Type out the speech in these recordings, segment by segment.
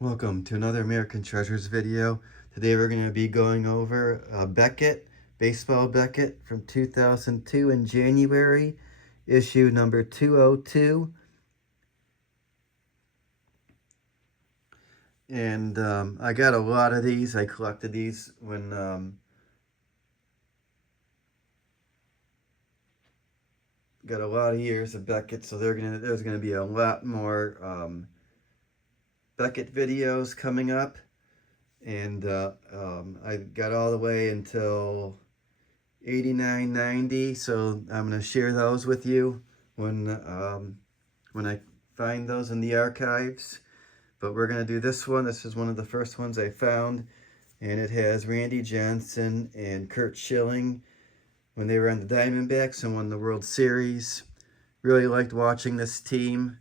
Welcome to another American Treasures video. Today we're going to be going over Beckett, Baseball Beckett from 2002 in January, issue number 202. And I got a lot of these. I collected these when got a lot of years of Beckett, so there's gonna be a lot more Beckett videos coming up. And I got all the way until 89, 90, so I'm going to share those with you when I find those in the archives. But we're going to do this one. This is one of the first ones I found, and it has Randy Johnson and Curt Schilling when they were on the Diamondbacks and won the World Series. Really liked watching this team.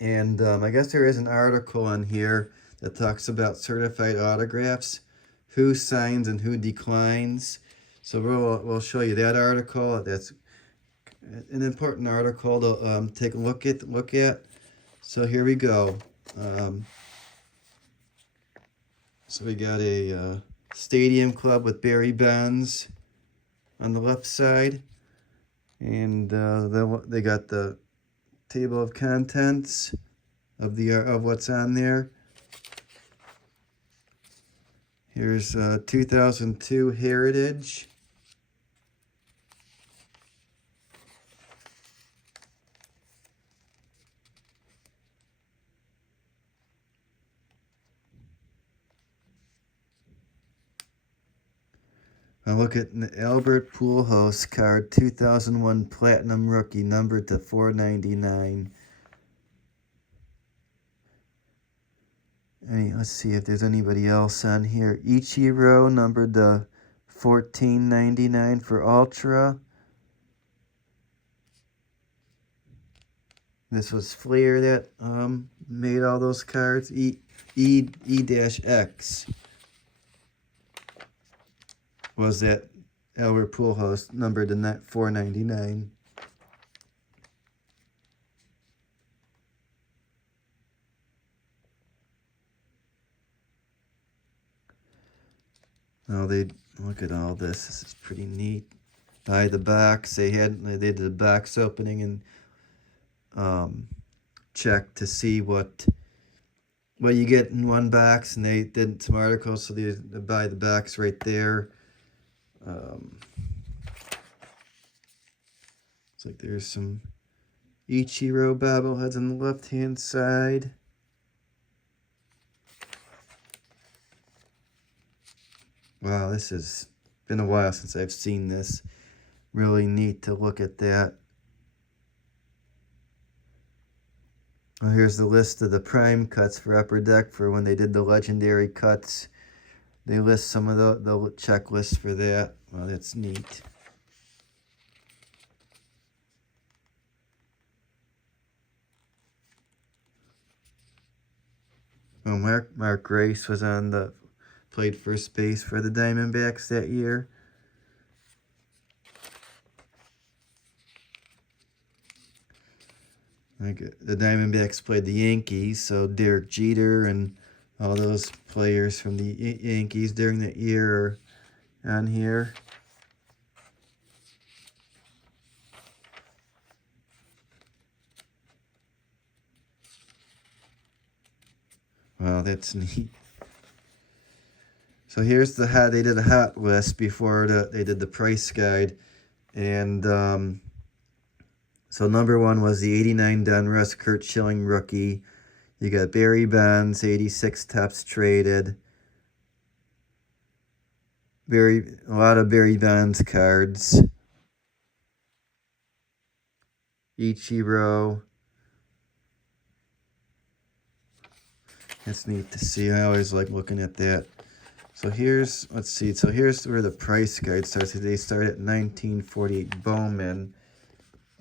And I guess there is an article on here that talks about certified autographs, who signs and who declines. So we'll show you that article. That's an important article to take a look at. So here we go. So we got a Stadium Club with Barry Bonds on the left side, and they got the table of contents of what's on there. Here's 2002 Heritage. Now look at the Albert Pujols card, 2001 Platinum Rookie, numbered to 499. Let's see if there's anybody else on here. Ichiro, numbered to 1499 for Ultra. This was Flair that made all those cards. E-X was that Albert Pujols, numbered to 499. Now they look at all this. This is pretty neat. By the box, they did the box opening and checked to see what you get in one box, and they did some articles, so they buy the box right there. Looks like there's some Ichiro bobbleheads on the left-hand side. Wow, this has been a while since I've seen this. Really neat to look at that. Well, here's the list of the prime cuts for Upper Deck for when they did the legendary cuts. They list some of the checklists for that. Well, that's neat. Well, Mark Grace was played first base for the Diamondbacks that year. The Diamondbacks played the Yankees, so Derek Jeter and all those players from the Yankees during that year are on here. Wow, that's neat. So here's they did a hot list before they did the price guide. And so number one was the 89 Donruss Curt Schilling rookie. You got Barry Bonds, 86 Topps traded. A lot of Barry Bonds cards. Ichiro. That's neat to see. I always like looking at that. So let's see. So here's where the price guide starts. They start at 1948 Bowman.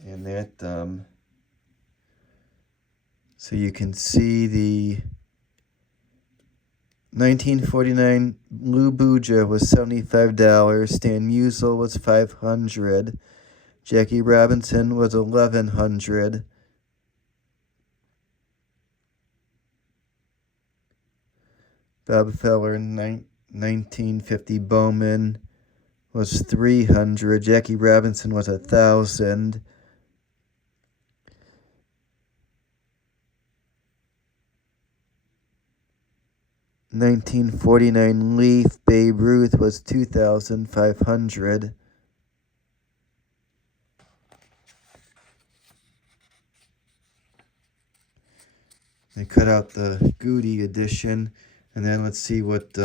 And that, so you can see the 1949 Lou Buja was $75. Stan Musial was $500. Jackie Robinson was $1,100. Bob Feller, 1950 Bowman was 300. Jackie Robinson was 1,000. 1949 Leaf Babe Ruth was 2,500. They cut out the Goody edition. And then let's see what,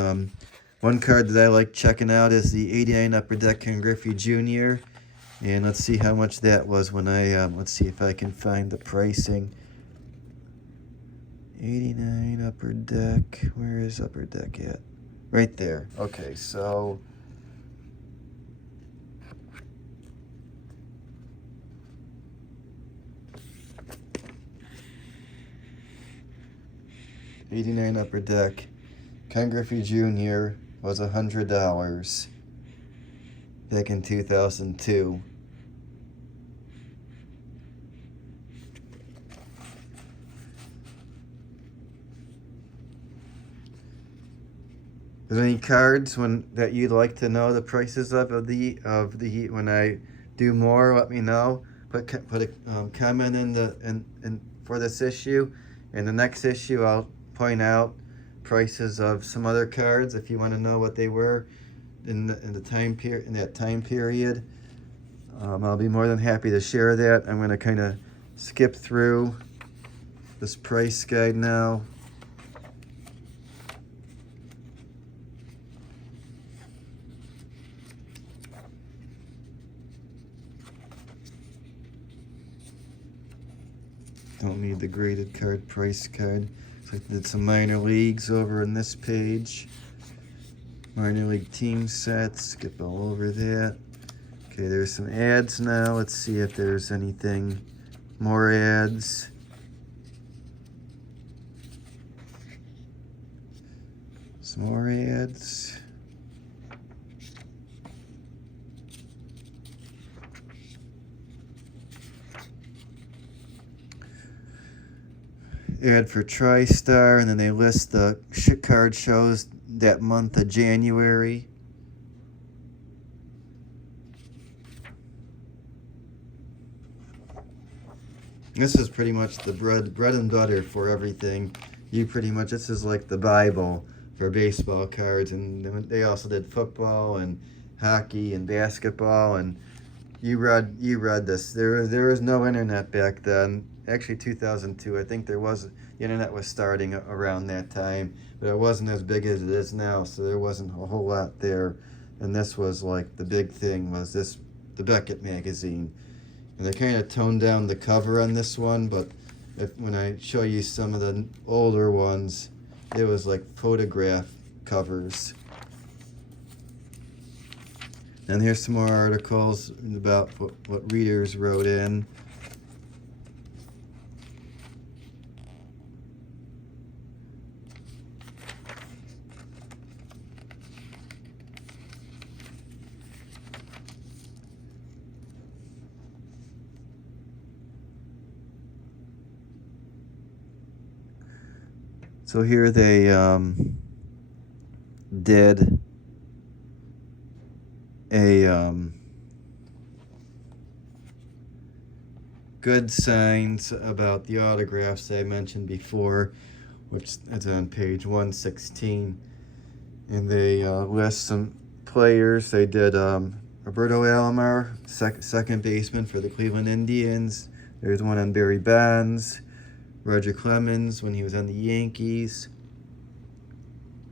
one card that I like checking out is the 89 Upper Deck Ken Griffey Jr. And let's see how much that was when I, let's see if I can find the pricing. 89 Upper Deck, where is Upper Deck at? Right there. Okay, so... $89 Upper Deck. Ken Griffey Jr. was $100 back in 2002. Is there any cards that you'd like to know the prices of when I do more? Let me know. Put a comment in for this issue. In the next issue, I'll point out prices of some other cards if you want to know what they were in that time period. I'll be more than happy to share that. I'm going to kind of skip through this price guide now. Don't need the graded card price card. So I did some minor leagues over in this page. Minor league team sets. Skip all over that. Okay, there's some ads now. Let's see if there's anything more ads. Some more ads. Ad for TriStar, and then they list the card shows that month of January. This is pretty much the bread and butter for everything. This is like the Bible for baseball cards, and they also did football and hockey and basketball, and you read this. There was no internet back then. Actually, 2002. I think the internet was starting around that time, but it wasn't as big as it is now. So there wasn't a whole lot there, and this was like the big thing. Was the Beckett magazine, and they kind of toned down the cover on this one. But when I show you some of the older ones, it was like photograph covers. And here's some more articles about what readers wrote in. So here they did a good signs about the autographs I mentioned before, which is on page 116, and they list some players. They did Roberto Alomar, second baseman for the Cleveland Indians. There's one on Barry Bonds. Roger Clemens when he was on the Yankees,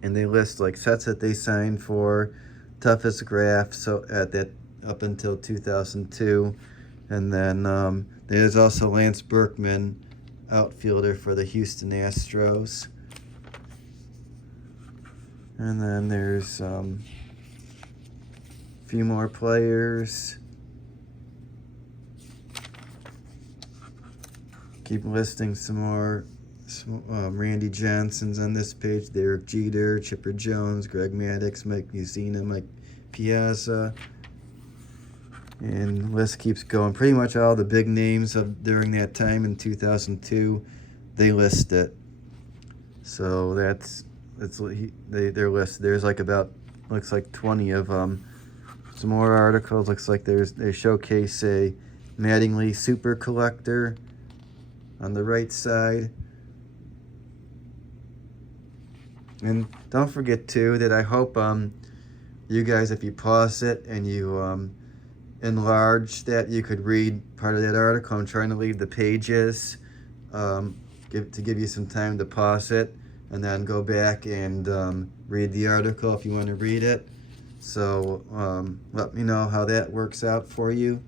and they list like sets that they signed for, toughest graph up until 2002, and then there's also Lance Berkman, outfielder for the Houston Astros, and then there's a few more players. Keep listing some more. Randy Johnson's on this page. Derek Jeter, Chipper Jones, Greg Maddux, Mike Mussina, Mike Piazza. And the list keeps going. Pretty much all the big names during that time in 2002, they list it. So that's they're listed. There's like about, looks like 20 of them. Some more articles. Looks like they showcase a Mattingly Super Collector on the right side. And don't forget too that I hope you guys, if you pause it and you enlarge that, you could read part of that article. I'm trying to leave the pages to give you some time to pause it and then go back and read the article if you want to read it. So let me know how that works out for you.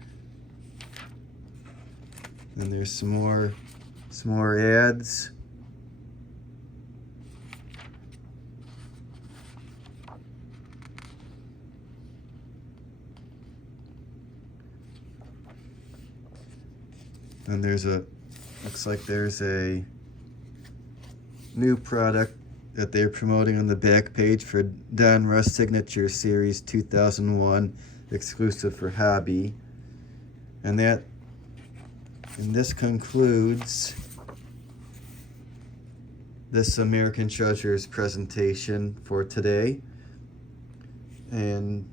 And there's some more ads. And looks like there's a new product that they're promoting on the back page for Donruss Signature Series 2001, exclusive for hobby. And this concludes this American Treasures presentation for today. And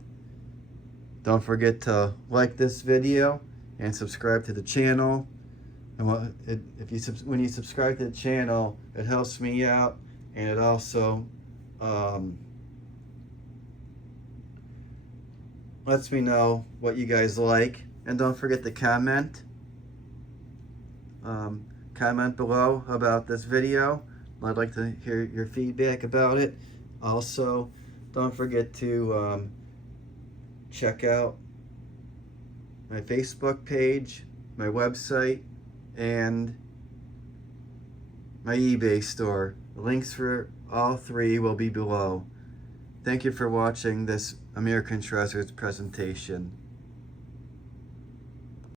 don't forget to like this video and subscribe to the channel. And when you subscribe to the channel, it helps me out, and it also lets me know what you guys like. And don't forget to comment. Comment below about this video. I'd like to hear your feedback about it. Also, don't forget to check out my Facebook page, my website, and my eBay store. The links for all three will be below. Thank you for watching this American Treasures presentation.